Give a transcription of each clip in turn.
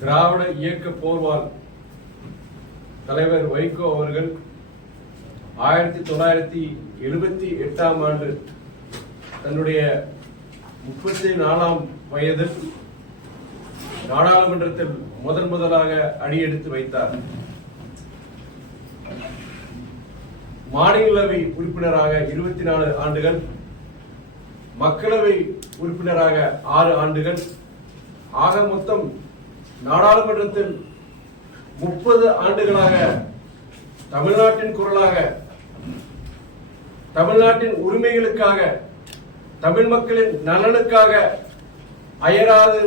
திராவிட இயக்க போர்வால் தலைவர் வைகோ அவர்கள் 1978ஆம் ஆண்டு தன்னுடைய 34ஆம் வயதில் நாடாளுமன்றத்தில் முதலாக அடியெடுத்து வைத்தார். மாநிலங்களவை உறுப்பினராக 24 ஆண்டுகள், மக்களவை உறுப்பினராக 6 ஆண்டுகள், ஆக மொத்தம் நாடாளுமன்றத்தில் 30 ஆண்டுகளாக தமிழ்நாட்டின் குரலாக, தமிழ்நாட்டின் உரிமைகளுக்காக, தமிழ் மக்களின் நலனுக்காக அயராது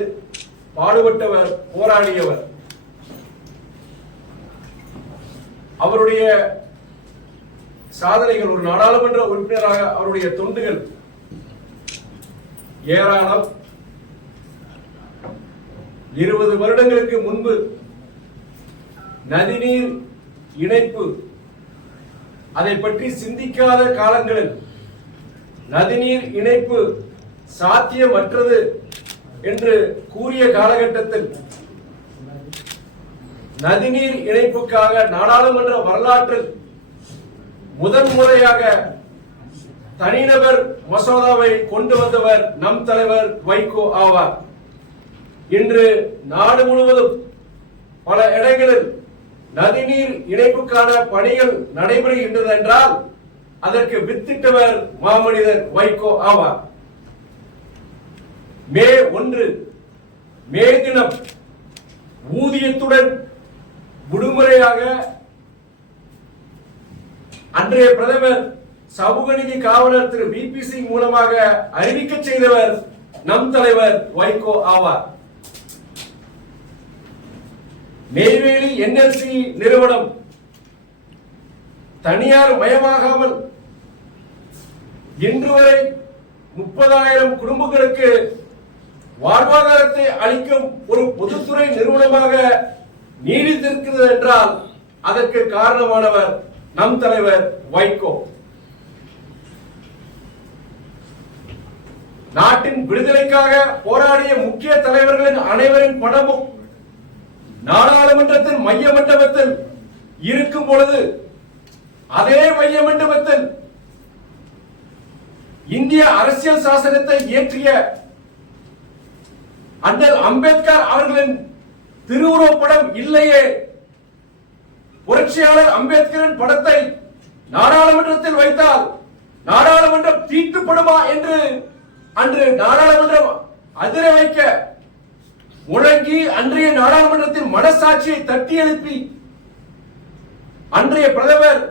பாடுபட்டவர், போராடியவர். அவருடைய சாதனைகள், ஒரு நாடாளுமன்ற உறுப்பினராக அவருடைய தொண்டுகள் ஏராளம். 20 வருடங்களுக்கு முன்பு நதிநீர் இணைப்பு, அதை பற்றி சிந்திக்காத காலங்களில் நதிநீர் இணைப்பு சாத்தியமற்றது என்று கூறிய காலகட்டத்தில் நதிநீர் இணைப்புக்காக நாடாளுமன்ற வரலாற்றில் முதன்முறையாக தனிநபர் மசோதாவை கொண்டு வந்தவர் நம் தலைவர் வைகோ ஆவார். இன்று நாடு முழுவதும் பல இடங்களில் நதிநீர் இணைப்புக்கான பணிகள் நடைபெறுகின்றது என்றால் அதற்கு வித்திட்டவர் மாமனிதர் வைகோ ஆவார். மே 1 மே தினம் ஊதியத்துடன் விடுமுறையாக அன்றைய பிரதமர் சமூக நீதி காவலர் திரு VP சிங் மூலமாக அறிவிக்க செய்தவர் நம் தலைவர் வைகோ ஆவார். நெய்வேலி NLC நிறுவனம் தனியார் மயமாகாமல் இன்று வரை 30,000 குடும்பங்களுக்கு வாழ்வாதாரத்தை அளிக்கும் ஒரு பொதுத்துறை நிறுவனமாக நீடித்திருக்கிறது என்றால் அதற்கு காரணமானவர் நம் தலைவர் வைகோ. நாட்டின் விடுதலைக்காக போராடிய முக்கிய தலைவர்களின் அனைவரின் படமும் நாடாளுமன்றத்தின் மைய மண்டபத்தில் இருக்கும் பொழுது, அதே மைய மண்டபத்தில் இந்திய அரசியல் சாசனத்தை இயற்றிய அண்ணல் அம்பேத்கர் அவர்களின் திருவுருவப்படம் இல்லையே. புரட்சியாளர் அம்பேத்கரின் படத்தை நாடாளுமன்றத்தில் வைத்தால் நாடாளுமன்றம் தீட்டுப்படுமா என்று அன்று நாடாளுமன்றம் அதிர வைக்க முழங்கி அன்றைய நாடாளுமன்றத்தின் மனசாட்சியை தட்டி எழுப்பி அன்றைய பிரதமர்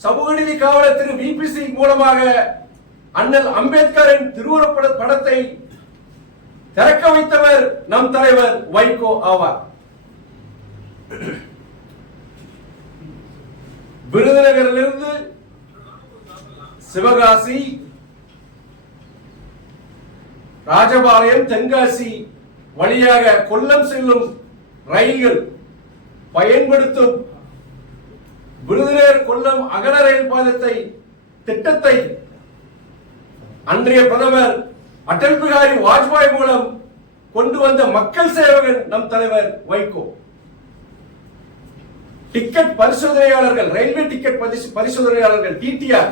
சமூக நீதி காவலர் திரு VP சிங் மூலமாக அண்ணல் அம்பேத்கரின் திருவுருவப்பட படத்தை திறக்க வைத்தவர் நம் தலைவர் வைகோ ஆவார். விருதுநகரிலிருந்து சிவகாசி, ராஜபாளையம், தென்காசி வழியாக கொல்லம் செல்லும் ரயில்கள் பயன்படுத்தும் விருதுநகர் கொல்லம் அகல ரயில் பாதத்தை திட்டத்தை அன்றைய பிரதமர் அடல் பிகாரி வாஜ்பாய் மூலம் கொண்டு வந்த மக்கள் சேவகன் நம் தலைவர் வைகோ. டிக்கெட் பரிசோதனையாளர்கள், ரயில்வே டிக்கெட் பரிசோதனையாளர்கள் TTR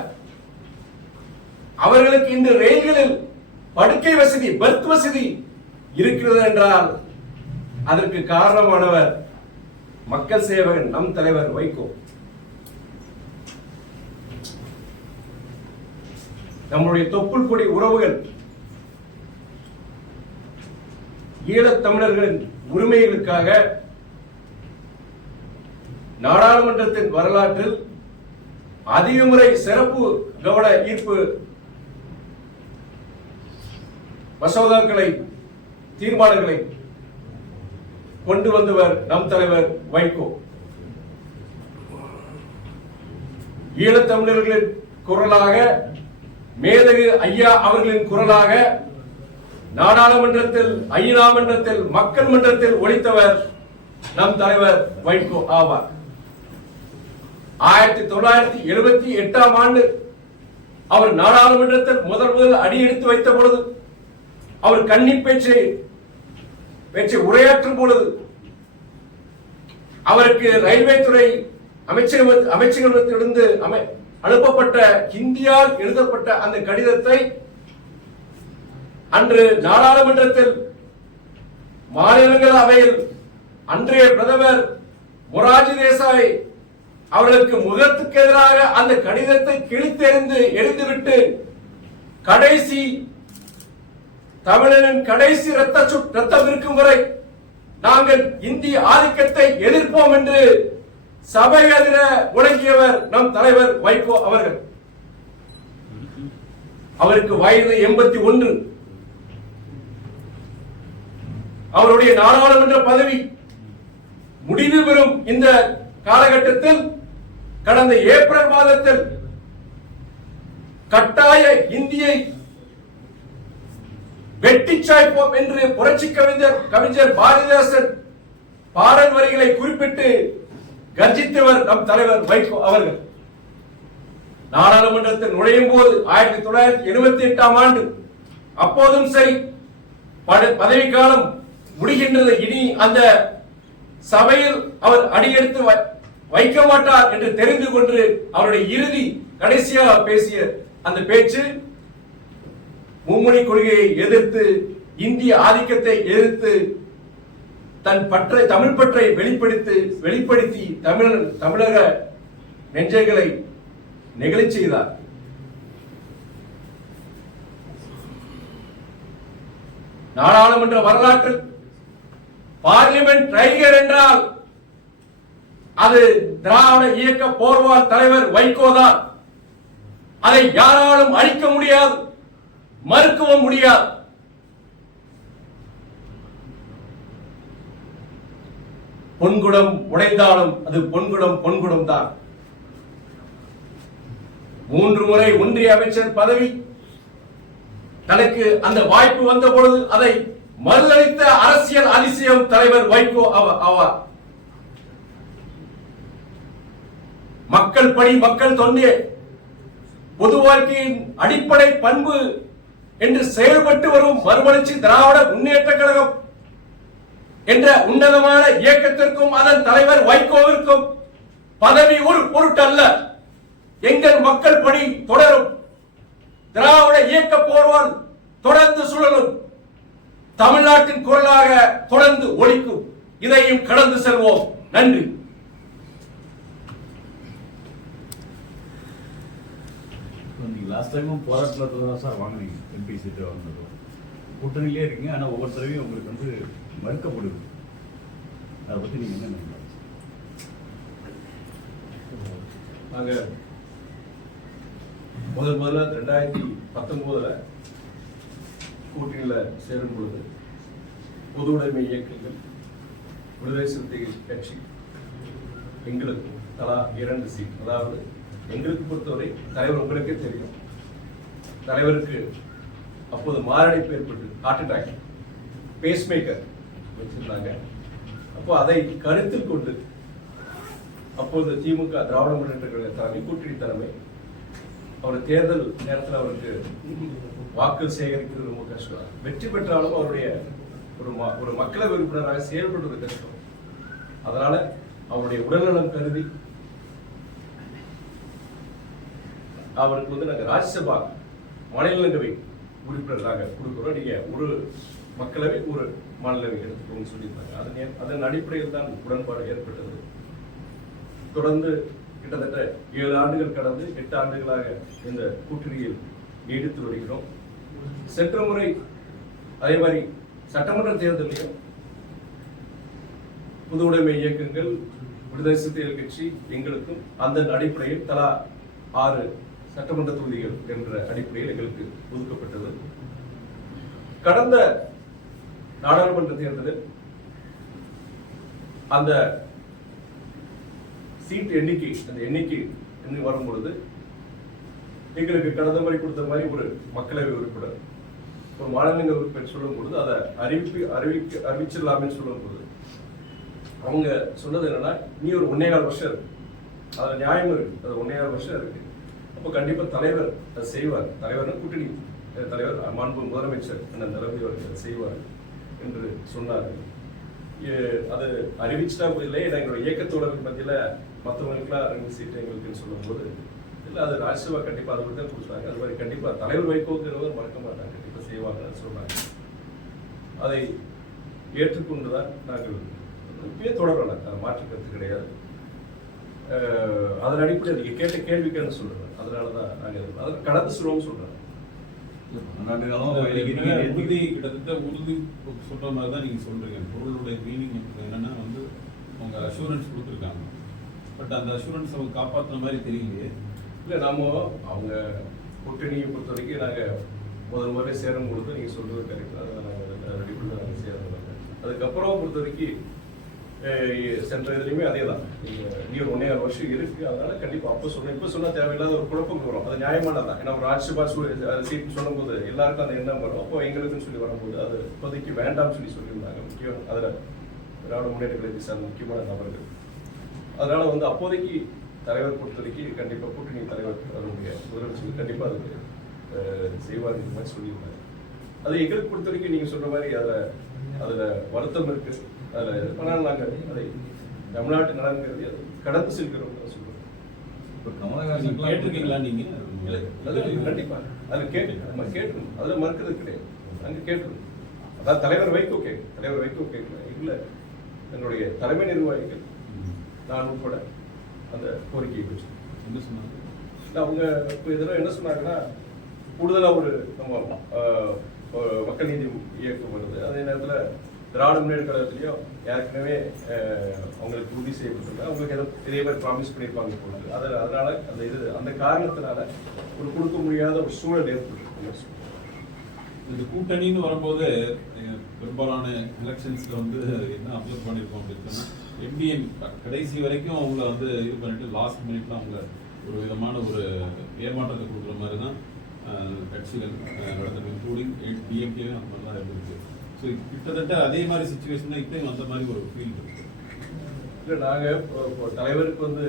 அவர்களுக்கு இன்று ரயில்களில் படுக்கை வசதி, பெர்த் வசதி இருக்கிறது என்றால் அதற்கு காரணமானவர் மக்கள் சேவகன் நம் தலைவர் வைகோ. நம்முடைய தொப்புள் கொடி உறவுகள் ஈழத் தமிழர்களின் உரிமைகளுக்காக நாடாளுமன்றத்தின் வரலாற்றில் அதிக முறை சிறப்பு கவன ஈர்ப்பு மசோதாக்களை, தீர்மானங்களை கொண்டு வந்தவர் நம் தலைவர் வைகோ. ஈழத்தமிழர்களின் குரலாக, மேதகு ஐயா அவர்களின் குரலாக நாடாளுமன்றத்தில், ஐநா மன்றத்தில், மக்கள் மன்றத்தில் ஒலித்தவர் நம் தலைவர் வைகோ ஆவார். 1978ஆம் ஆண்டு அவர் நாடாளுமன்றத்தில் முதல் அடியெடுத்து வைத்த பொழுது, அவர் கன்னி பேச்சை உரையாற்றும் பொழுது அவருக்கு ரயில்வே துறை அமைச்சகத்திலிருந்து அனுப்பப்பட்ட ஹிந்தியால் எழுதப்பட்ட அந்த கடிதத்தை அன்று நாடாளுமன்றத்தில் மாநிலங்களவையில் அன்றைய பிரதமர் மொரார்ஜி தேசாய் அவர்களுக்கு முகத்துக்கு எதிராக அந்த கடிதத்தை கிழித்தெறிந்து எரிந்துவிட்டு கடைசி தமிழனின் கடைசி ரத்தம் இருக்கும் வரை நாங்கள் இந்திய ஆதிக்கத்தை எதிர்ப்போம் என்று சபை அதிர முழங்கியவர் நம் தலைவர் வைகோ அவர்கள். அவருக்கு வயது 81. அவருடைய நாடாளுமன்ற பதவி முடிவு பெறும் இந்த காலகட்டத்தில் கடந்த ஏப்ரல் மாதத்தில் கட்டாய இந்தியை வெட்டி சாய்ப்போம் என்று புரட்சி கவிஞர் பாரதிதாசன் பாடல் வரிகளை குறிப்பிட்டு கர்ஜித்தவர் நம் தலைவர் வைகோ அவர்கள். நாடாளுமன்றத்தில் நுழையும் போது 1978ஆம் ஆண்டு அப்போதும் சரி பதவிக்காலம் முடிகின்றது, இனி அந்த சபையில் அவர் அடியெடுத்து வைக்க மாட்டார் என்று தெரிந்து கொண்டு அவருடைய இறுதி கடைசியாக பேசிய அந்த பேச்சு மும்மொழி கொள்கையை எதிர்த்து, இந்திய ஆதிக்கத்தை எதிர்த்து, தன் தமிழ் பற்றை வெளிப்படுத்தி தமிழக நெஞ்சங்களை நெகிழச் செய்தார். நாடாளுமன்ற வரலாற்றில் பார்லிமெண்ட் டைகர் என்றால் அது திராவிட இயக்க போர்வால் தலைவர் வைகோதான். அதை யாராலும் அழிக்க முடியாது, மறுக்கவும் முடியாது. பொன்குடம் உடைந்தாலும் அது பொன்குடம் தான். 3 முறை ஒன்றிய அமைச்சர் பதவி தனக்கு அந்த வாய்ப்பு வந்த பொழுது அதை மறுதளித்த அரசியல் அதிசயம் தலைவர் வைகோ ஆவார். மக்கள் பணி, மக்கள் தொண்டே, பொது வாழ்க்கையின் அடிப்படை பண்பு என்று செயல்பட்டு வரும் மறுமலர்ச்சி திராவிட முன்னேற்ற கழகம் என்ற உன்னதமான இயக்கத்திற்கும் அதன் தலைவர் வைகோவிற்கும் பதவி ஒரு பொருட்டல்ல. எங்கள் மக்கள் பணி தொடரும். திராவிட இயக்க போர்வால் தொடர்ந்து சுழலும். தமிழ்நாட்டின் குரலாக தொடர்ந்து ஒலிக்கும். இதையும் கடந்து செல்வோம். நன்றி. லாஸ்ட் டைமும் போராட்டத்தில் தான் சார் வாங்கினீங்க, எம்பி சீட்டை வாங்கினது. கூட்டணியிலே இருக்கீங்க, ஆனால் ஒவ்வொரு தடவையும் உங்களுக்கு மறுக்கப்படுது. அதை பற்றி நீங்கள் என்ன நினைக்கிறீங்க? நாங்கள் முதல்ல 2019 கூட்டணியில் சேரும் பொழுது பொது உடைமை இயக்கங்கள், விடுதலை சிறுத்தைகள் கட்சி எங்களுக்கு தலா 2 சீட். அதாவது எங்களுக்கு பொறுத்தவரை தலைவர் உங்களுக்கே தெரியும், தலைவருக்கு அப்போது மாரடைப்பு ஏற்பட்டு ஹார்ட் அட்டாக், பேஸ் மேக்கர் வச்சிருந்தாங்க. அப்போ அதை கருத்தில் கொண்டு அப்போது திமுக திராவிட முன்னேற்ற கழக தலைமை, கூட்டணி தலைமை, அவர் தேர்தல் நேரத்தில் அவருக்கு வாக்கு சேகரிக்கிறது ரொம்ப கஷ்டம். வெற்றி பெற்றாலும் அவருடைய ஒரு மக்களவை உறுப்பினராக செயல்படுவது கஷ்டம். அதனால அவருடைய உடல்நலம் கருதி அவருக்கு நாங்கள் ராஜ்யசபா மாநிலங்களவை உறுப்பினராக கொடுக்கிறோம், நீங்க ஒரு மக்களவை ஒரு மாநிலவை எடுத்துக்கோன்னு சொல்லியிருந்தாங்க. அதன் அடிப்படையில் தான் உடன்பாடு ஏற்பட்டது. தொடர்ந்து கிட்டத்தட்ட 7 ஆண்டுகள் கடந்து 8 ஆண்டுகளாக இந்த கூட்டணியில் நீடித்து வருகிறோம். சென்ற முறை அதே மாதிரி சட்டமன்ற தேர்தலையும் பொது உடைமை இயக்கங்கள், விடுதலை சிறுத்தைகள் கட்சி எங்களுக்கும் அந்த அடிப்படையில் தலா 6 சட்டமன்ற தொகுதிகள் என்ற அடிப்படையில் எங்களுக்கு ஒதுக்கப்பட்டது. கடந்த நாடாளுமன்ற தேர்தலில் அந்த சீட் எண்ணிக்கை, அந்த எண்ணிக்கை வரும் பொழுது எங்களுக்கு கடந்த முறை கொடுத்த மாதிரி ஒரு மக்களவை உறுப்பினர், ஒரு மாநிலங்களவை உறுப்பினர் சொல்லும் பொழுது அதை அறிவிச்சிடலாம்னு சொல்லும் பொழுது அவங்க சொன்னது என்னன்னா, நீ ஒரு 1.25 வருஷம் இருக்கு, அதுல நியாயம் இருக்கு, அது 1.25 வருஷம் இருக்கு, அப்போ கண்டிப்பா தலைவர் அதை செய்வார், தலைவர் கூட்டணி தலைவர் மாண்பு முதலமைச்சர் அண்ணன் தளபதி அவர்கள் செய்வார் என்று சொன்னார். அது அறிவிச்சிட்டா இல்லை, எங்களுடைய இயக்கத்தோழர்கள் மத்தியில மற்றவங்களுக்குலாம் 2 சீட்டு எங்களுக்குன்னு சொல்லும்போது இல்லை, அது ராஜ்யசபா கண்டிப்பா அது தான் கொடுத்தாங்க. அது மாதிரி கண்டிப்பா தலைவர் வைகோங்கிறவர் மறக்க மாட்டாங்க, கண்டிப்பா செய்வாங்கன்னு சொன்னாங்க. அதை ஏற்றுக்கொண்டுதான் நாங்கள் இப்பயே தொடரலாம், மாற்று கருத்து கிடையாது. அதன் அடிப்படையில் நீங்க கேட்ட கேள்விக்கு சொல்றேன், அதனாலதான் நாங்க அதில் கடந்து சொல்லுவோம்னு சொல்றேன். உறுதி கிட்டத்தட்ட உறுதி சொல்ற மாதிரி தான் நீங்க சொல்றீங்க. பொருளுடைய மீனிங் என்னன்னா வந்து அவங்க அஷூரன்ஸ் கொடுத்துருக்காங்க, பட் அந்த அஷூரன்ஸ் அவங்க காப்பாற்றுற மாதிரி தெரியலையே. இல்லை, நாம அவங்க கூட்டணியை பொறுத்த வரைக்கும் நாங்கள் முதல் முறை சேரும் பொழுது நீங்கள் சொல்றது கரெக்ட், அதை நாங்கள் அடிப்படையில் நாங்கள் சேரணும். அதுக்கப்புறம் பொறுத்த வரைக்கும் சென்ற இதுலையுமே அதே தான், நீங்கள் 1.5 வருஷம் இருக்கு, அதனால கண்டிப்பாக அப்போ சொன்னேன். இப்போ சொன்னால் தேவையில்லாத ஒரு குழப்பம் வரும், அது நியாயமானதான். ஏன்னா ஒரு ராஜ்யசபா சீட் சொல்லும்போது எல்லாருக்கும் அந்த எண்ணம் வரும். அப்போ எங்களுக்குன்னு சொல்லி வரும்போது அது இப்போதைக்கு வேண்டாம்னு சொல்லியிருந்தாங்க. முக்கியம் அதில் திராவிட முன்னேற்ற கழகத்தை சார்ந்த முக்கியமான நபர்கள். அதனால வந்து அப்போதைக்கு தலைவர் பொறுத்த வரைக்கும் கண்டிப்பாக கூட்டணி தலைவர் அவருடைய முதலமைச்சர் கண்டிப்பாக அதுக்கு செய்வார் மாதிரி சொல்லியிருந்தாங்க. அது எங்களுக்கு பொறுத்த வரைக்கும் நீங்கள் சொல்ற மாதிரி அதில் வருத்தம் இருக்கு. அதில் இது பண்ணாலும் நாங்கள் அதை தமிழ்நாட்டு நலன்கிறது அது கடந்து செல்கிறோம் சொல்லுவோம். இப்போ கமலஹாசன் கேட்டிருக்கீங்களா நீங்க? கண்டிப்பா அதில் நம்ம கேட்கணும், அதில் மறுக்கிறது கிடையாது, நாங்கள் கேட்கணும். அதான் தலைவர் வைகோ கேட்கல இல்லை, என்னுடைய தலைமை நிர்வாகிகள் நான் உட்பட அந்த கோரிக்கையை வச்சு என்ன சொன்னாங்க? அவங்க இப்போ இதெல்லாம் என்ன சொன்னாங்கன்னா, கூடுதலாக ஒரு நம்ம மக்கள் நீதி இயக்கம் வருது, அதே நேரத்தில் திராவிட முன்னேற்ற கழகத்திலையும் ஏற்கனவே அவங்களுக்கு உறுதி செய்யப்பட்டிருக்காங்க, அவங்களுக்கு ஏதோ இதே மாதிரி ப்ராமிஸ் பண்ணியிருப்பாங்க போல. அதனால அந்த காரணத்தினால ஒரு கொடுக்க முடியாத ஒரு சூழல் ஏற்பட்டு இந்த கூட்டணின்னு வரும்போது பெரும்பாலான எலெக்ஷன்ஸ்ல வந்து என்ன அப்சர்வ் பண்ணியிருக்கோம் அப்படின்னு சொன்னா, எம்டிஎன் கடைசி வரைக்கும் அவங்கள வந்து இது பண்ணிட்டு லாஸ்ட் மினிட்ல அவங்க ஒரு விதமான ஒரு ஏமாற்றத்தை கொடுக்குற மாதிரி தான் கட்சிகள் நடந்தது, இன்க்ளூடிங் டிஎம்கேவும் அந்த மாதிரி தான் இருந்துருக்கு. ஸோ கிட்டத்தட்ட அதே மாதிரி சுச்சுவேஷன் தான் இப்பயும் அந்த மாதிரி ஒரு ஃபீல் இருக்கு. இல்லை, நாங்கள் தலைவருக்கு வந்து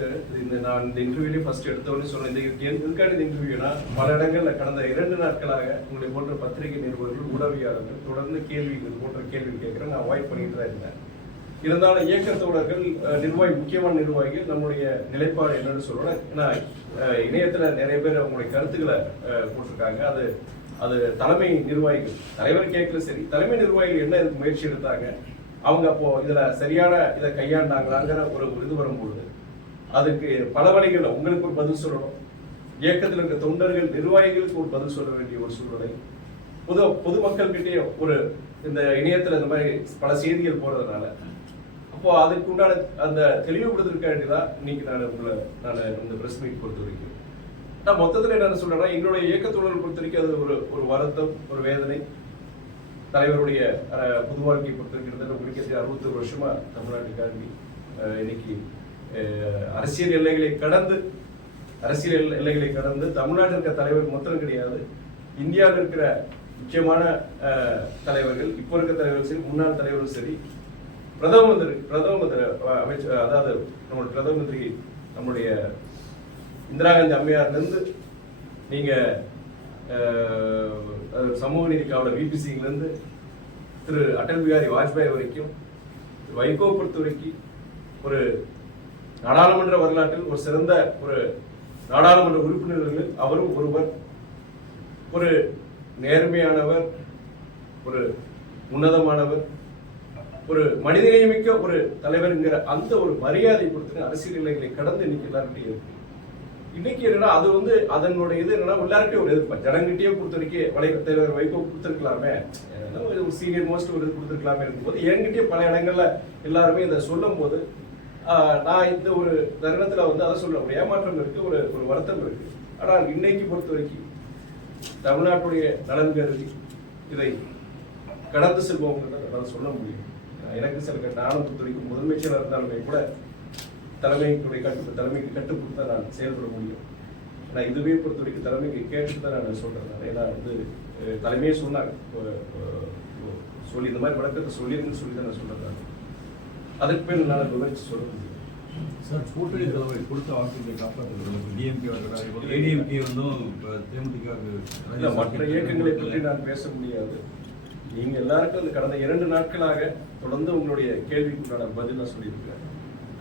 நான் இந்த இன்டர்வியூலேயே ஃபர்ஸ்ட் எடுத்தவொடனே சொன்னேன், இதுக்கான இந்த இன்டர்வியூனா பல இடங்களில் கடந்த 2 நாட்களாக உங்களை போன்ற பத்திரிகை நிருபர்கள் ஊடகவியாளர்கள் தொடர்ந்து கேள்விகள் போன்ற கேள்வி கேட்குறேன், நான் அவாய்ட் பண்ணிட்டு தான் இருந்தேன். இருந்தாலும் இயக்கத்தோழர்கள் முக்கியமான நிர்வாகிகள் நம்முடைய நிலைப்பாடு என்னன்னு சொல்லணும். ஏன்னா இணையத்தில் நிறைய பேர் அவங்களுடைய கருத்துக்களை போட்டிருக்காங்க. அது தலைமை நிர்வாகிகள், தலைவர் கேட்கல சரி, தலைமை நிர்வாகிகள் என்ன இதுக்கு முயற்சி எடுத்தாங்க, அவங்க அப்போ இதுல சரியான இதை கையாண்டாங்களாங்கிற ஒரு இது வரும்பொழுது அதுக்கு பல வழிகள் உங்களுக்கு ஒரு பதில் சொல்லணும், இயக்கத்தில் இருக்க தொண்டர்கள் நிர்வாகிகளுக்கு ஒரு பதில் சொல்ல வேண்டிய ஒரு சூழ்நிலை, பொதுமக்கள் கிட்டே ஒரு இந்த இணையத்துல இந்த மாதிரி பல செய்திகள் போறதுனால அப்போ அதுக்கு உண்டான அந்த தெளிவுபடுத்திருக்க வேண்டியதான் இன்னைக்கு நான் இந்த பிரஸ் மீட் பொறுத்த வரைக்கும். நான் மொத்தத்தில் என்ன சொல்றேன்னா, எங்களுடைய இயக்கத்தோழர்கள் பொறுத்த வரைக்கும் அது ஒரு வருத்தம், ஒரு வேதனை. தலைவருடைய புது வாழ்க்கையை பொறுத்த வரைக்கும் உங்களுக்கு 61 வருஷமா தமிழ்நாட்டுக்காண்டி இன்னைக்கு அரசியல் எல்லைகளை கடந்து தமிழ்நாட்டில் இருக்கிற தலைவர் மொத்தம் கிடையாது, இந்தியாவில் இருக்கிற முக்கியமான தலைவர்கள், இப்போ இருக்க தலைவர்கள் சரி, முன்னாள் தலைவர்கள் சரி, பிரதம மந்திரி அமைச்சர், அதாவது நம்மளுடைய பிரதம மந்திரி நம்முடைய இந்திரா காந்தி அம்மையார்ல இருந்து நீங்க சமூக நீதி காவலர் விபிசிங்ல இருந்து திரு அடல் பிகாரி வாஜ்பாய் வரைக்கும், வைகோ பொறுத்த வரைக்கும் ஒரு நாடாளுமன்ற வரலாற்றில் ஒரு சிறந்த ஒரு நாடாளுமன்ற உறுப்பினர்கள் அவரும் ஒருவர், ஒரு நேர்மையானவர், ஒரு உன்னதமானவர், ஒரு மனிதநேயமிக்க ஒரு தலைவர்ங்கிற அந்த ஒரு மரியாதை கொடுத்து அரசியல் நிலைகளை கடந்து இன்னைக்கு எல்லாருக்கிட்டையும் இருக்கு. இன்னைக்கு என்னன்னா அது வந்து அதனுடைய இது என்னன்னா எல்லாருக்கிட்டையும் ஒரு எதிர்ப்பு, ஜனங்கிட்டே பொறுத்த வரைக்கும் வலைய தலைவர் வைகோ கொடுத்துருக்கலாமே, ஒரு சீனியர் மோஸ்ட் ஒரு இது கொடுத்துருக்கலாமே இருக்கும்போது என்கிட்டயே பல இடங்கள்ல எல்லாருமே இதை சொல்லும் போது நான் இந்த ஒரு தருணத்துல வந்து அதை சொல்ல ஒரு ஏமாற்றம் இருக்கு, ஒரு வருத்தம் இருக்கு. ஆனால் இன்னைக்கு பொறுத்த வரைக்கும் தமிழ்நாட்டுடைய நலன் கருதி இதை கடந்து செல்வோங்கிறத சொல்ல முடியும். எனக்கு சில நானும் பொறுத்த வரைக்கும் முதன்மை செயலர் இருந்தாலுமே கூட தலைமைக்கு கட்டுப்பட்டு தான் நான் செயல்பட முடியும். ஆனால் இதுவே பொறுத்த வரைக்கும் தலைமைக்கு கேட்டுட்டு தான் நான் சொல்றேன். ஏன்னா வந்து தலைமையே சொன்னாங்க, சொல்லி இந்த மாதிரி வழக்கத்தை சொல்லிருக்குன்னு சொல்லி தான் நான் சொல்றேன். அதுக்கு பேர் நான் விவரிச்சு சொல்ல முடியும். சார், கூட்டணி தலைவர் கொடுத்த வாக்குகளை காப்பாற்றுறது டிஎம்கே ஏடிஎம்கே வந்து தேமுதிக மற்ற இயக்கங்களை பற்றி நான் பேச முடியாது. நீங்க எல்லாருக்கும் அந்த கடந்த 2 நாட்களாக தொடர்ந்து உங்களுடைய கேள்விக்குண்டான பதில் நான் சொல்லியிருக்கிறேன்.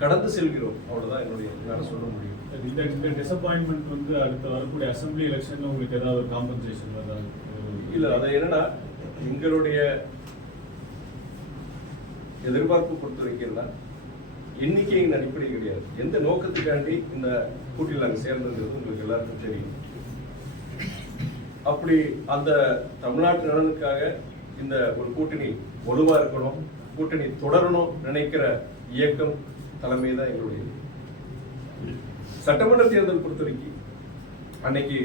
கடந்து செல்கிறோம், அவ்வளவுதான் என்னால சொல்ல முடியும். இந்த டிசப்பாயின்மெண்ட் வந்து அடுத்த வரக்கூடிய அசம்பிளி எலெக்ஷன்ல உங்களுக்கு ஏதாவது காம்பன்சேஷன் ஏதாவது? இல்ல, அது என்னன்னா எங்களுடைய எதிர்பார்ப்பு பொறுத்த வைக்கிறதா எண்ணிக்கையின் அடிப்படை கிடையாது. எந்த நோக்கத்துக்காண்டி இந்த கூட்டில் நாங்கள் சேர்ந்தது உங்களுக்கு எல்லாருக்கும் தெரியும். அப்படி அந்த தமிழ்நாட்டு நலனுக்காக இந்த ஒரு கூட்டணி வலுவா இருக்கணும், கூட்டணி தொடரணும் நினைக்கிற இயக்கம் தலைமை தான் எங்களுடைய. சட்டமன்ற தேர்தல் பொறுத்த வரைக்கும் அன்னைக்கு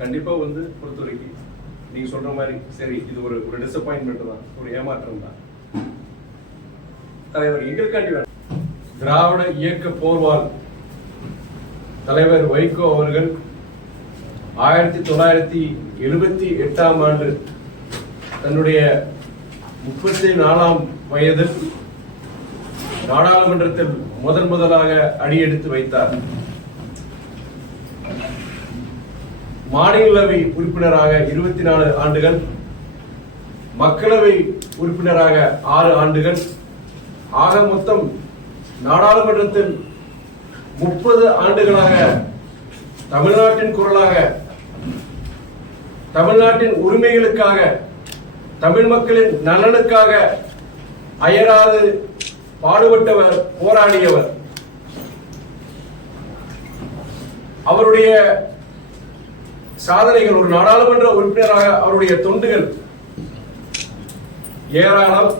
கண்டிப்பா வந்து பொறுத்த வரைக்கும் நீங்க சொல்ற மாதிரி சரி, இது ஒரு டிசப்பாயின்மெண்ட் தான், ஒரு ஏமாற்றம் தான். தலைவர் எங்களுக்காண்டி வேணும். திராவிட இயக்க போர்வால் தலைவர் வைகோ அவர்கள் 1978ஆம் ஆண்டு தன்னுடைய 34ஆம் வயதில் நாடாளுமன்றத்தில் முதலாக அடியெடுத்து வைத்தார். மாநிலங்களவை உறுப்பினராக 24 ஆண்டுகள், மக்களவை உறுப்பினராக 6 ஆண்டுகள், ஆக மொத்தம் நாடாளுமன்றத்தில் 30 ஆண்டுகளாக தமிழ்நாட்டின் குரலாக, தமிழ்நாட்டின் உரிமைகளுக்காக, தமிழ் மக்களின் நலனுக்காக அயராது பாடுபட்டவர், போராடியவர். அவருடைய சாதனைகள், ஒரு நாடாளுமன்ற உறுப்பினராக அவருடைய தொண்டுகள் ஏராளம்.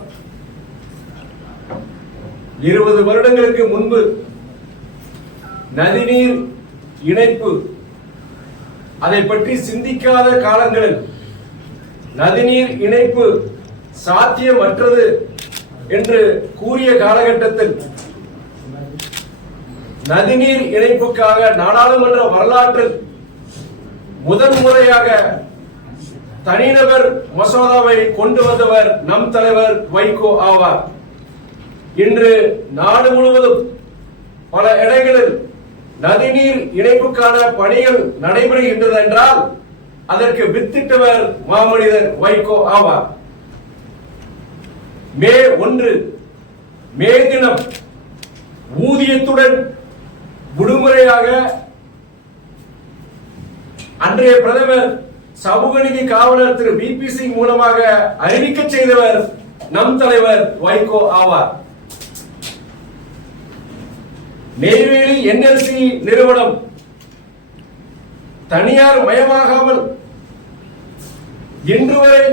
20 வருடங்களுக்கு முன்பு நதிநீர் இணைப்பு, அதை பற்றி சிந்திக்காத காலங்களில் நதிநீர் இணைப்பு சாத்தியமற்றது என்று கூறிய காலகட்டத்தில் நதிநீர் இணைப்புக்காக நாடாளுமன்ற வரலாற்றில் முதன்முறையாக தனிநபர் மசோதாவை கொண்டு வந்தவர் நம் தலைவர் வைகோ ஆவார். இன்று நாடு முழுவதும் பல இடங்களில் நதிநீர் இணைப்புக்கான பணிகள் நடைபெறுகின்றது என்றால் அதற்கு வித்திட்டவர் மாமனிதர் வைகோ ஆவார். மே 1 மே தினம் ஊதியத்துடன் விடுமுறையாக அன்றைய பிரதமர் சமூக நீதி காவலர் திரு VP சிங் மூலமாக அறிவிக்க செய்தவர் நம் தலைவர் வைகோ ஆவார். நெய்வேலி NLC நிறுவனம் தனியார் மயமாகாமல் இன்று வரை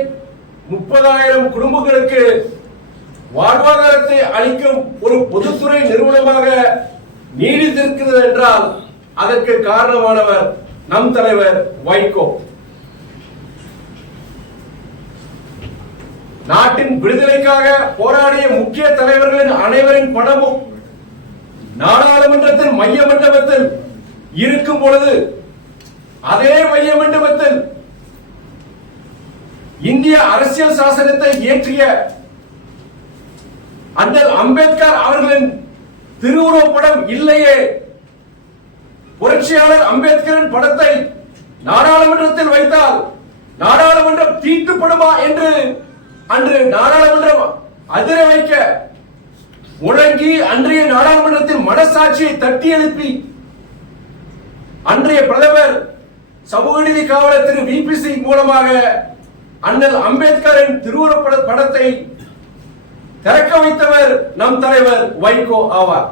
30,000 குடும்பங்களுக்கு வாழ்வாதாரத்தை அளிக்கும் ஒரு பொதுத்துறை நிறுவனமாக நீடித்திருக்கிறது என்றால் அதற்கு காரணமானவர் நம் தலைவர் வைகோ. நாட்டின் விடுதலைக்காக போராடிய முக்கிய தலைவர்களின் அனைவரின் படமும் நாடாளுமன்றத்தின் மைய மண்டபத்தில் இருக்கும் பொழுது அதே மைய மண்டபத்தில் இந்திய அரசியல் சாசனத்தை இயற்றிய அண்ணல் அம்பேத்கர் அவர்களின் திருவுருவப்படம் இல்லையே. புரட்சியாளர் அம்பேத்கரின் படத்தை நாடாளுமன்றத்தில் வைத்தால் நாடாளுமன்றம் தீட்டுப்படுமா என்று அன்று நாடாளுமன்றம் அதிர வைக்க முழங்கி அன்றைய நாடாளுமன்றத்தின் மனசாட்சியை தட்டி எழுப்பி அன்றைய பிரதமர் சமூக நீதி காவலர் திரு VP சிங் மூலமாக அண்ணல் அம்பேத்கரின் திருவுருவப்பட படத்தை திறக்க வைத்தவர் நம் தலைவர் வைகோ ஆவார்.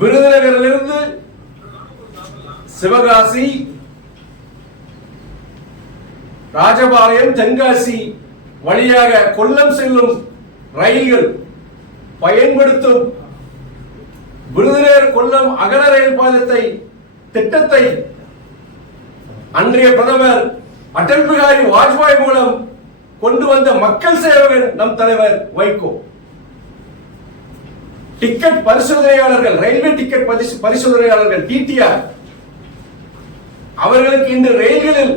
விருதுநகரிலிருந்து சிவகாசி, ராஜபாளையம், தென்காசி வழியாக கொல்லம் செல்லும் ரயில்கள் பயன்படுத்தும் விருதுநகர் கொல்லம் அகல ரயில் பாலத்தை திட்டத்தை அன்றைய பிரதமர் அடல் பிகாரி வாஜ்பாய் மூலம் கொண்டு வந்த மக்கள் சேவகன் நம் தலைவர் வைகோ. டிக்கெட் பரிசோதனையாளர்கள், ரயில்வே டிக்கெட் பரிசோதனையாளர்கள் TTR அவர்களுக்கு இன்று ரயில்களில்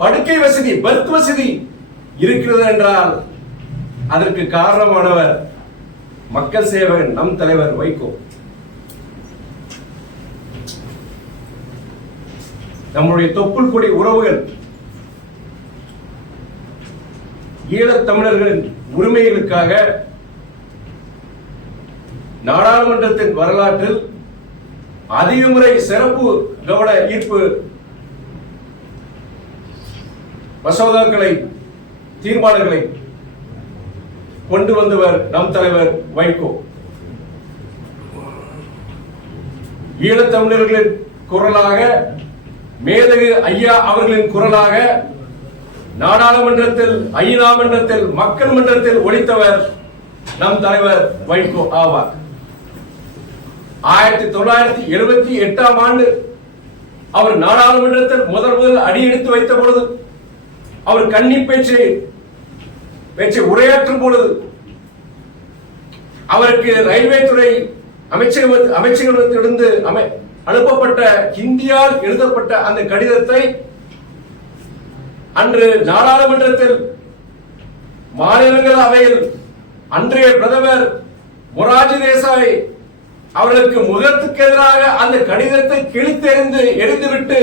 படுக்கை வசதி, பர்த் வசதி இருக்கிறது என்றால் அதற்கு காரணமானவர் மக்கள் சேவகன் நம் தலைவர் வைகோ. நம்முடைய தொப்புள் கொடி உறவுகள் ஈழத் தமிழர்களின் உரிமைகளுக்காக நாடாளுமன்றத்தின் வரலாற்றில் அதிக முறை சிறப்பு கவன ஈர்ப்பு மசோதாக்களை தீர்மானங்களை கொண்டு வந்தவர் நம் தலைவர் வைகோ. ஈழத்தமிழர்களின் குரலாக, மேதகு ஐயா அவர்களின் குரலாக நாடாளுமன்றத்தில், ஐநா மன்றத்தில், மக்கள் மன்றத்தில் ஒலித்தவர் நம் தலைவர் வைகோ ஆவார். 1978ஆம் ஆண்டு அவர் நாடாளுமன்றத்தில் முதல் அடியெடுத்து வைத்த பொழுது, அவர் கன்னி பேச்சை உரையாற்றும் பொழுது அவருக்கு ரயில்வே துறை அமைச்சகத்திலிருந்து அனுப்பப்பட்ட ஹிந்தியால் எழுதப்பட்ட அந்த கடிதத்தை அன்று நாடாளுமன்றத்தில் மாநிலங்களவையில் அன்றைய பிரதமர் மொரார்ஜி தேசாய் அவர்களுக்கு முகத்துக்கு எதிராக அந்த கடிதத்தை கிழித்தெறிந்து எரிந்துவிட்டு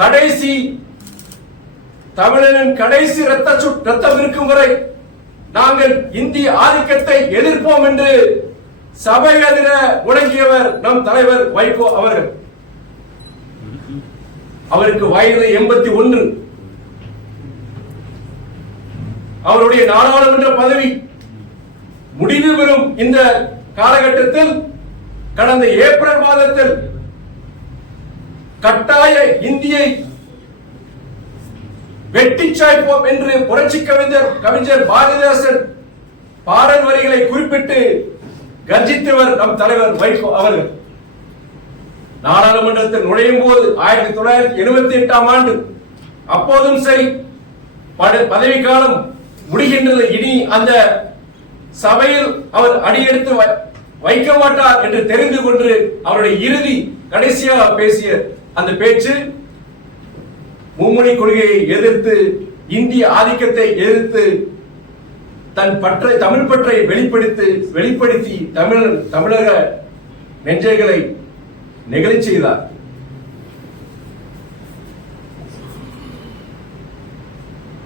கடைசி தமிழனின் கடைசி ரத்தம் இருக்கும் வரை நாங்கள் இந்திய ஆதிக்கத்தை எதிர்ப்போம் என்று சபை அதிர முழங்கியவர் நம் தலைவர் வைகோ அவர்கள். அவருக்கு வயது 81. அவருடைய நாடாளுமன்ற பதவி முடிவு பெறும் இந்த காலகட்டத்தில் கடந்த ஏப்ரல் மாதத்தில் கட்டாய இந்தியை வெட்டி சாய்ப்போம் என்று புரட்சி கவிஞர் பாரதிதாசன் பாடல் வரிகளை குறிப்பிட்டு கர்ஜித்தவர் நம் தலைவர் வைகோ அவர்கள். நாடாளுமன்றத்தில் நுழையும் போது 1978ஆம் ஆண்டு அப்போதும் சரி, பதவிக்காலம் முடிகின்றது, இனி அந்த சபையில் அவர் அடியெடுத்து வைக்க மாட்டார் என்று தெரிந்து கொண்டு அவருடைய இறுதி கடைசியாக பேசிய அந்த பேச்சு மும்மொழி கொள்கையை எதிர்த்து, இந்திய ஆதிக்கத்தை எதிர்த்து, தன் தமிழ் பற்றை வெளிப்படுத்தி தமிழக நெஞ்சைகளை நெகிழ செய்தார்.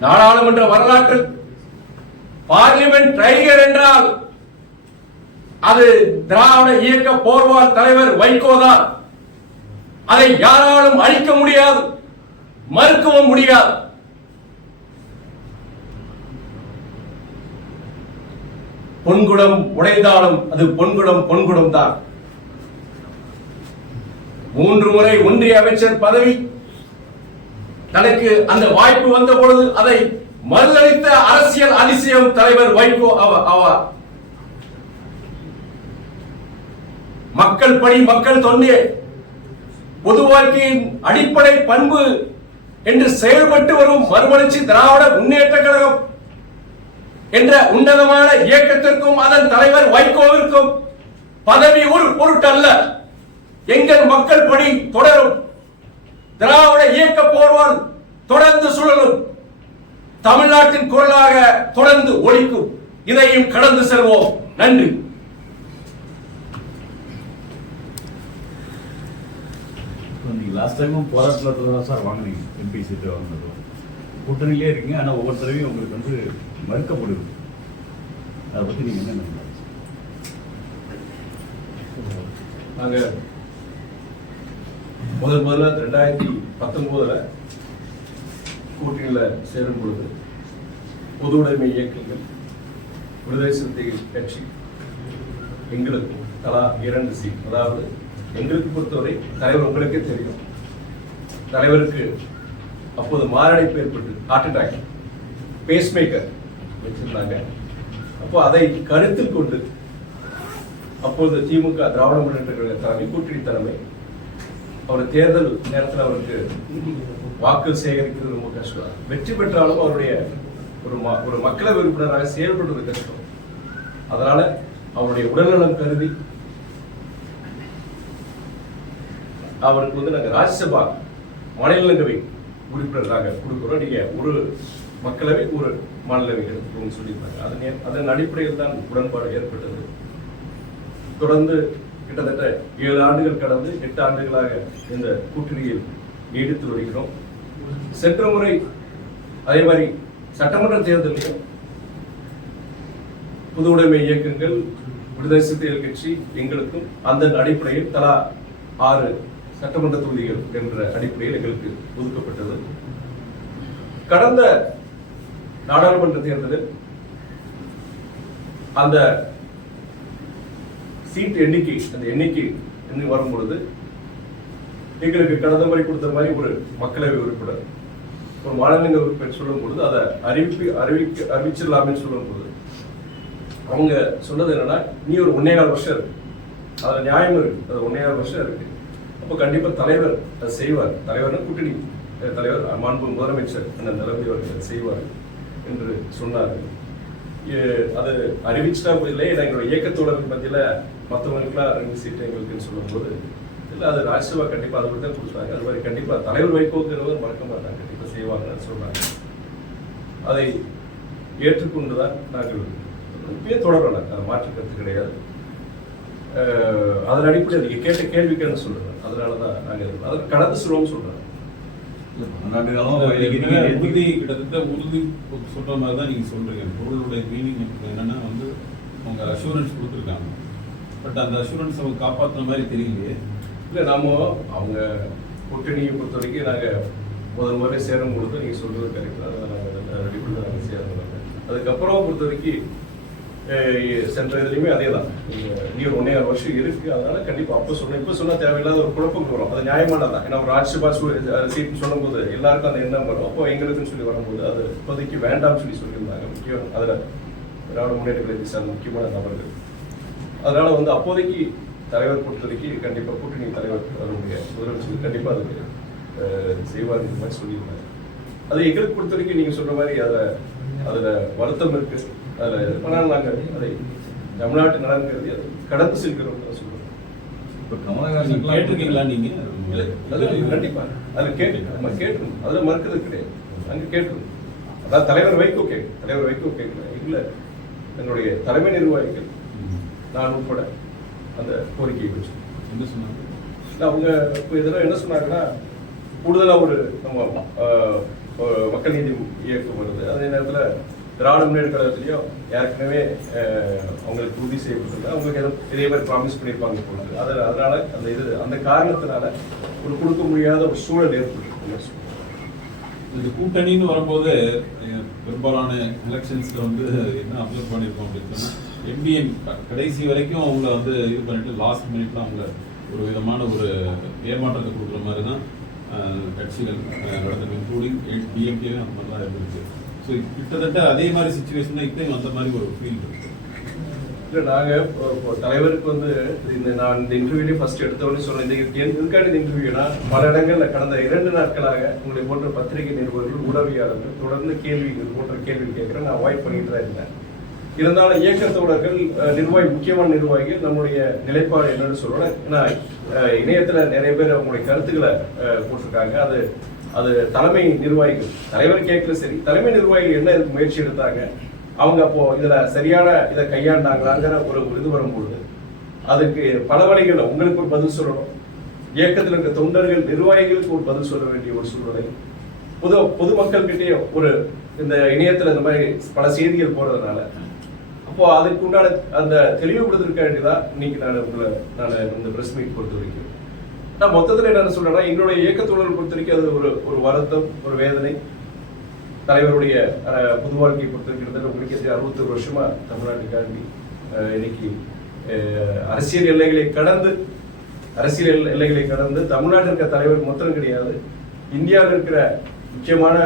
நாடாளுமன்ற வரலாற்றில் பார்லிமெண்ட் டைகர் என்றால் அது திராவிட இயக்க போர்வால் தலைவர் வைகோதான். அதை யாராலும் அழிக்க முடியாது, மறுக்கவும் முடியாது. பொன்குடம் உடைந்தாலும் அது பொன்குடம் தான். 3 முறை ஒன்றிய அமைச்சர் பதவி தனக்கு அந்த வாய்ப்பு வந்த பொழுது அதை மறுதளித்த அரசியல் அதிசயம் தலைவர் வைகோ ஆவார். மக்கள் பணி, மக்கள் தொண்டே, பொது வாழ்க்கையின் அடிப்படை பண்பு என்று செயல்பட்டு வரும் மறுமலர்ச்சி திராவிட முன்னேற்ற கழகம் என்ற உன்னதமான இயக்கத்திற்கும் அதன் தலைவர் வைகோவிற்கும் பதவி ஒரு பொருட்டல்ல. எங்கள் மக்கள் பணி தொடரும். திராவிட இயக்க போர்வால் தொடர்ந்து சுழலும். தமிழ்நாட்டின் குரலாக தொடர்ந்து ஒலிக்கும். இதையும் கடந்து செல்வோம். நன்றி. லாஸ்ட் டைமும் போராட்டத்தில் தான் சார் வாங்கினீங்க, எம்பி சீட்டு வாங்கினதும் கூட்டணியிலே இருக்கீங்க. ஆனால் ஒவ்வொரு தடவையும் உங்களுக்கு வந்து மறுக்கப்படுது. அதை பற்றி நீங்கள் என்ன நினைக்கிறீங்க? நாங்கள் முதல்ல 2019 கூட்டணியில் சேரும் பொழுது பொது உடைமை இயக்கங்கள், விடுதலை சிறுத்தைகள் கட்சி எங்களுக்கு தலா 2 சீட். அதாவது எங்களுக்கு பொறுத்தவரை தலைவர் உங்களுக்கே தெரியும், தலைவருக்கு அப்போது மாரடைப்பு ஏற்பட்டு ஹார்ட் அட்டாக், பேஸ் மேக்கர் வச்சிருந்தாங்க. அப்போ அதை கருத்தில் கொண்டு அப்போது திமுக திராவிட முன்னேற்ற கழக தலைமை, கூட்டணி தலைமை, அவர் தேர்தல் நேரத்தில் அவருக்கு வாக்கு சேகரிக்கிறது ரொம்ப கஷ்டம். வெற்றி பெற்றாலும் அவருடைய ஒரு மக்களவை உறுப்பினராக செயல்படுவது கஷ்டம். அதனால அவருடைய உடல்நலம் கருதி அவருக்கு வந்து நாங்கள் ராஜ்யசபா மாநிலங்களவை உறுப்பினராக கொடுக்குறோம், நீங்க ஒரு மக்களவை ஒரு மாநிலவை எடுத்துக்கோன்னு சொல்லியிருந்தாங்க. அதன் அடிப்படையில் தான் உடன்பாடு ஏற்பட்டது. தொடர்ந்து கிட்டத்தட்ட 7 ஆண்டுகள் கடந்து 8 ஆண்டுகளாக இந்த கூட்டணியில் நீடித்து வருகிறோம். சென்ற முறை அதே மாதிரி சட்டமன்ற தேர்தலையும் புது உடைமை இயக்கங்கள், விடுதலை சிறுத்தைகள் கட்சி எங்களுக்கும் அந்த அடிப்படையில் தலா 6 சட்டமன்ற தொகுதிகள் என்ற அடிப்படையில் எங்களுக்கு ஒதுக்கப்பட்டது. கடந்த நாடாளுமன்ற தேர்தலில் அந்த சீட் எண்ணிக்கை எண்ணி வரும் பொழுது எங்களுக்கு கடந்த முறை கொடுத்த மாதிரி ஒரு மக்களவை உறுப்பினர், ஒரு மாநிலங்களவை உறுப்பினர் சொல்லும் பொழுது அதை அறிவிச்சிடலாமே சொல்லும் பொழுது அவங்க சொன்னது என்னன்னா, நீ ஒரு 1.25 வருஷம் இருக்கு, அதுல நியாயம் இருக்கு, அது 1.25 வருஷம் இருக்கு, அப்ப கண்டிப்பா தலைவர் அதை செய்வார், தலைவர்னு கூட்டணி தலைவர் மாண்பு முதலமைச்சர் அந்த நிலைமை அவர்கள் செய்வார் என்று சொன்னார். அது அறிவிச்சுட்டா போதில்லை, எங்களோட இயக்கத்தோழர்கள் மத்தியில மற்றவங்களுக்குலாம் 2 சீட்டு எங்களுக்குன்னு சொல்லும் போது இல்லை, அது ராஜ்யசபா கண்டிப்பா அதை தான் கொடுத்தாங்க. அது மாதிரி கண்டிப்பா தலைவர் வைகோங்கிறவர் மறக்க மாட்டாங்க, கண்டிப்பா செய்வாங்கன்னு சொன்னாங்க. அதை ஏற்றுக்கொண்டுதான் நாங்கள் இப்பயே தொடரல, அது மாற்று கருத்து கிடையாது. அதன் அடிப்படையில் நீங்க கேட்ட கேள்விக்கு சொல்றேன், அதனாலதான் நாங்கள் அதை கடந்து சொல்லுவோம் சொல்றேன். உறுதி கிட்டத்தட்ட உறுதி சொல்ற மாதிரி தான் நீங்க சொல்றீங்க. பொருளுடைய மீனிங் என்னன்னா வந்து அவங்க அஷூரன்ஸ் கொடுத்துருக்காங்க, பட் அந்த அஷூரன்ஸ் அவங்க காப்பாற்றுற மாதிரி தெரியலையே. இல்லை, நாம அவங்க கூட்டணியை பொறுத்த வரைக்கும் நாங்கள் முதல் முறை சேரும் பொழுது நீங்கள் சொல்றது கரெக்ட் தான், அதை நாங்கள் ரெடி பண்ணி நாங்கள் சேர்ந்தோம். அதுக்கப்புறம் பொறுத்த வரைக்கும் சென்ற இதுலையுமே அதே தான், நீ ஒரு 1.5 வருஷம் இருக்கு, அதனால கண்டிப்பா அப்போ சொன்னேன், இப்போ சொன்னா தேவையில்லாத ஒரு குழப்பம் வரும், அது நியாயமானதான். ஏன்னா ஒரு ராஜ்யசபா சீட் சொல்லும் போது எல்லாருக்கும் அந்த எண்ணம் வரும், அப்போ எங்களுக்குன்னு சொல்லி வரும்போது அது இப்போதைக்கு வேண்டாம்னு சொல்லியிருந்தாங்க. முக்கியம் அதுல திராவிட முன்னேற்ற கழகத்தை சார்ந்த முக்கியமான நபர்கள். அதனால வந்து அப்போதைக்கு தலைவர் பொறுத்தவரைக்கு கண்டிப்பா கூட்டணி தலைவர் அவருடைய முதலமைச்சர் கண்டிப்பா அதுக்கு செய்வார் மாதிரி சொல்லியிருந்தாங்க. அது எங்களுக்கு பொறுத்த வரைக்கும் நீங்க சொல்ற மாதிரி அதுல வருத்தம் இருக்கு. ஆனால் நாங்கள் அதை தமிழ்நாட்டு நலன்கிறது அதை கடந்து செல்கிறோம் சொல்லுவோம். இப்போ கமலஹாசன் கேட்டிருக்கீங்களா நீங்க? கண்டிப்பா அதில் கேட்கணும், அதில் மறுக்கிறது கிடையாது, அங்கே கேட்கணும். அதான் தலைவர் வைகோ கேட்கல, இல்லை என்னுடைய தலைமை நிர்வாகிகள் நான் உட்பட அந்த கோரிக்கையை வச்சு என்ன சொன்னாங்க? அவங்க இப்போ இதெல்லாம் என்ன சொன்னாங்கன்னா, கூடுதலாக ஒரு நம்ம மக்கள் நீதி இயக்கம் வருது, அதே நேரத்தில் திராவிட முன்னேற்ற கழகத்திலையும் ஏற்கனவே அவங்களுக்கு உறுதி செய்யப்பட்டிருந்தா அவங்களுக்கு எதுவும் இதே மாதிரி ப்ராமிஸ் பண்ணியிருப்பாங்க போல. அதனால அந்த காரணத்தினால ஒரு கொடுக்க முடியாத ஒரு சூழல் ஏற்பட்டு இந்த கூட்டணின்னு வரும்போது பெரும்பாலான எலெக்ஷன்ஸ்ல வந்து என்ன அப்சர்வ் பண்ணியிருக்கோம் அப்படின்னு சொன்னா, எம்பிஎன் கடைசி வரைக்கும் அவங்கள வந்து இது பண்ணிட்டு லாஸ்ட் மினிட்ல அவங்க ஒரு விதமான ஒரு ஏமாற்றத்தை கொடுக்குற மாதிரி தான் கட்சிகள் நடந்தது, இன்க்ளூடிங் டிஎம்கே அந்த மாதிரி தான் இருந்துச்சு. ஸோ கிட்டத்தட்ட அதே மாதிரி சுச்சுவேஷன் தான் இப்பயும் அந்த மாதிரி ஒரு ஃபீல் இருக்கு. இல்லை, நாங்கள் தலைவருக்கு வந்து நான் இந்த இன்டர்வியூலேயே ஃபர்ஸ்ட் எடுத்தவொடனே சொன்னேன், இதுக்கான இந்த இன்டர்வியூனா பல இடங்களில் கடந்த 2 நாட்களாக உங்களை போன்ற பத்திரிகை நிருபர்கள், ஊடகவியாளர்கள் தொடர்ந்து கேள்விகள் போன்ற கேள்வி கேட்குறேன், நான் அவாய்ட் பண்ணிட்டு தான் இருந்தேன். இருந்தாலும் இயக்கத்தோழர்கள் முக்கியமான நிர்வாகிகள் நம்முடைய நிலைப்பாடு என்னன்னு சொல்றேன். ஏன்னா இணையத்துல நிறைய பேர் அவங்களுடைய கருத்துக்களை போட்டிருக்காங்க. அது தலைமை நிர்வாகிகள், தலைவர் கேட்கல சரி, தலைமை நிர்வாகிகள் என்ன முயற்சி எடுத்தாங்க, அவங்க அப்போ இதுல சரியான இதை கையாண்டாங்களாங்கிற ஒரு இது வரும்பொழுது அதுக்கு பல வழிகள் உங்களுக்கு ஒரு பதில் சொல்லணும், இயக்கத்தில் இருக்க தொண்டர்கள் நிர்வாகிகளுக்கு ஒரு பதில் சொல்ல வேண்டிய ஒரு சூழ்நிலை, பொதுமக்கள் கிட்டே ஒரு இந்த இணையத்துல இந்த மாதிரி பல செய்திகள் போறதுனால அப்போ அதுக்கு உண்டான அந்த தெளிவுபடுத்திருக்க வேண்டியதான் இன்னைக்கு நான் இந்த பிரஸ் மீட் பொறுத்த வரைக்கும். நான் மொத்தத்தில் என்ன சொல்றேன்னா, எங்களுடைய இயக்கத்தோழர்கள் பொறுத்த வரைக்கும் அது ஒரு வருத்தம், ஒரு வேதனை. தலைவருடைய பொது வாழ்க்கையை பொறுத்த வரைக்கும் உங்களுக்கு 61 வருஷமா தமிழ்நாட்டுக்காண்டி இன்னைக்கு அரசியல் எல்லைகளை கடந்து தமிழ்நாட்டில் இருக்கிற தலைவர் மொத்தம் கிடையாது, இந்தியாவில் இருக்கிற முக்கியமான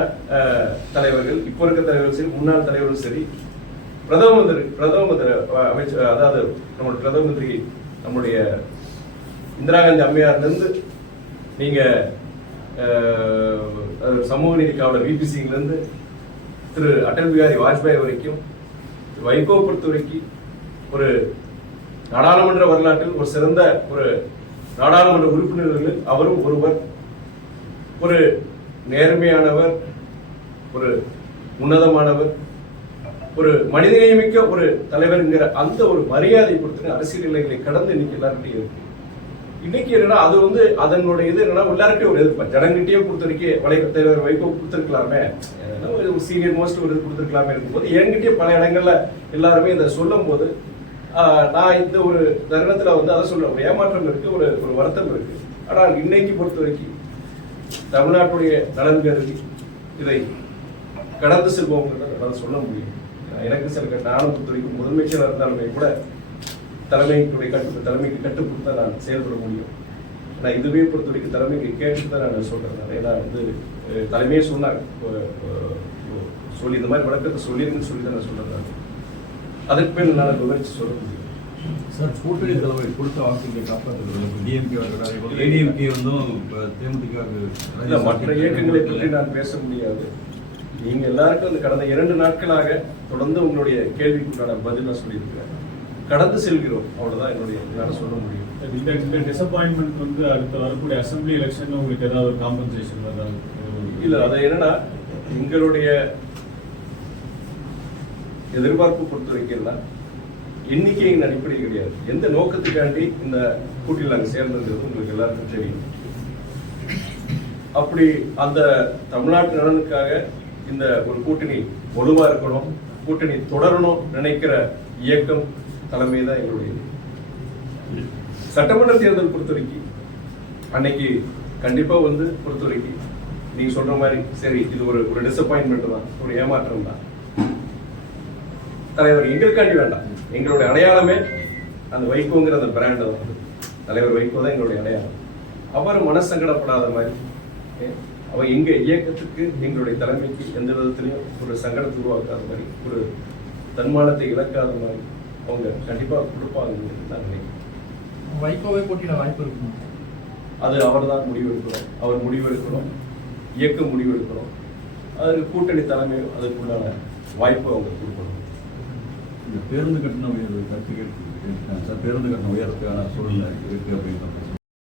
தலைவர்கள், இப்போ இருக்க தலைவர்கள் சரி, முன்னாள் தலைவர்கள் சரி, பிரதம மந்திரி அமைச்சர், அதாவது நம்மளுடைய பிரதம மந்திரி நம்முடைய இந்திரா காந்தி அம்மையார்லேருந்து நீங்க சமூக நீதி காவலர் VP சிங்லேருந்து திரு அடல் பிகாரி வாஜ்பாய் வரைக்கும், வைகோ பொறுத்த வரைக்கும் ஒரு நாடாளுமன்ற வரலாற்றில் ஒரு சிறந்த ஒரு நாடாளுமன்ற உறுப்பினர்கள் அவரும் ஒருவர், ஒரு நேர்மையானவர், ஒரு உன்னதமானவர், ஒரு மனிதநேயமிக்க ஒரு தலைவர்ங்கிற அந்த ஒரு மரியாதை கொடுத்து அரசியல் எல்லைகளை கடந்து இன்னைக்கு எல்லாருக்கிட்டையும் இருக்கு. இன்னைக்கு என்னன்னா அது வந்து அதனுடைய இது என்னன்னா எல்லாருக்கும் ஒரு எதிர்ப்பு ஜனங்கிட்டே பொறுத்த வரைக்கும் தலைவர் வைகோ கொடுத்துருக்கலாமே, ஒரு சீனியர் மோஸ்ட் ஒரு இது கொடுத்துருக்கலாமே இருக்கும்போது என்கிட்டயே பல இடங்கள்ல எல்லாருமே இதை சொல்லும் போது நான் இந்த ஒரு தருணத்துல வந்து அதை சொல்றேன், ஒரு ஏமாற்றம் இருக்கு, ஒரு வருத்தம் இருக்கு. ஆனால் இன்னைக்கு பொறுத்த வரைக்கும் தமிழ்நாட்டுடைய நலன் கருதி இதை கடந்து செல்வோம் சொல்ல முடியும். எனக்கு சில நானும் பொறுத்த வரைக்கும் முதன்மை செயலர் இருந்தாலுமே கூட தலைமைக்கு கட்டுப்படுத்த நான் செயல்பட முடியும். நான் இதுவே பொறுத்த வரைக்கும் தலைமைக்கு கேட்டு தான் நான் சொல்றேன். ஏன்னா வந்து தலைமையே சொன்னாங்க, சொல்லி இந்த மாதிரி வழக்கத்தை சொல்லிருங்கன்னு சொல்லி தான் நான் சொல்றேன். அதுக்கு மேல நான் விவரிச்சு சொல்ல முடியும். சார், கூட்டணி தலைமை கொடுத்த வாக்குகளை காப்பாற்றுறது டிஎம்கே ஏடிஎம்கே வந்தும் தேமுதிக மற்ற இயக்கங்களை பற்றி நான் பேச முடியாது. நீங்க எல்லாருக்கும் அந்த கடந்த 2 நாட்களாக தொடர்ந்து உங்களுடைய கேள்விக்குண்டான பதில் நான் சொல்லியிருக்கிறேன். கடந்து செல்கிறோம், அவ்வளவுதான் என்னுடைய என்னால சொல்ல முடியும். இந்த டிசப்பாயின்மெண்ட் வந்து அடுத்து வரக்கூடிய அசம்பிளி எலெக்ஷன் உங்களுக்கு ஏதாவது ஒரு காம்பன்சேஷன் ஏதாவது? இல்ல, அது என்னன்னா எங்களுடைய எதிர்பார்ப்பு பொறுத்த வரைக்கும் எண்ணிக்கையின் அடிப்படை கிடையாது. எந்த நோக்கத்துக்காண்டி இந்த கூட்டணியில் நாங்கள் சேர்ந்திருக்கிறது உங்களுக்கு எல்லாருக்கும் தெரியும். அப்படி அந்த தமிழ்நாட்டு நலனுக்காக இந்த ஒரு கூட்டணி வலுவா இருக்கணும், கூட்டணி தொடரணும் நினைக்கிற இயக்கம் தலைமை தான் எங்களுடைய. சட்டமன்ற தேர்தல் பொறுத்த வரைக்கும் அன்னைக்கு கண்டிப்பா வந்து பொறுத்த வரைக்கும் நீங்க சொல்ற மாதிரி சரி, இது ஒரு டிசப்பாயின்மெண்ட் தான், ஒரு ஏமாற்றம் தான். தலைவர் எங்களுக்காண்டி வேண்டாம், எங்களுடைய அடையாளமே அந்த வைகோங்கிற அந்த பிராண்ட் தான். தலைவர் வைகோ தான் எங்களுடைய அடையாளம். அவர் மனசங்கடப்படாத மாதிரி, அவன் எங்க இயக்கத்துக்கு எங்களுடைய தலைமைக்கு எந்த விதத்திலையும் ஒரு சங்கடத்தை உருவாக்காத மாதிரி, ஒரு தன்மானத்தை இழக்காத மாதிரி அவங்க கண்டிப்பா கொடுப்பாங்க நான் நினைக்கிறேன். வைகோவை போட்டியிட வாய்ப்பு இருக்கும். அது அவர் தான் முடிவெடுக்கணும், அவர் முடிவெடுக்கணும், இயக்கம் முடிவெடுக்கணும். அதுக்கு கூட்டணி தலைமை அதுக்குண்டான வாய்ப்பு அவங்க கொடுக்கணும். இந்த பேருந்து கட்டண உயர்வு கருத்து கேட்டு சார், பேருந்து கட்டணம் உயர்றதுக்கான சூழ்நிலை இருக்கு அப்படின்ற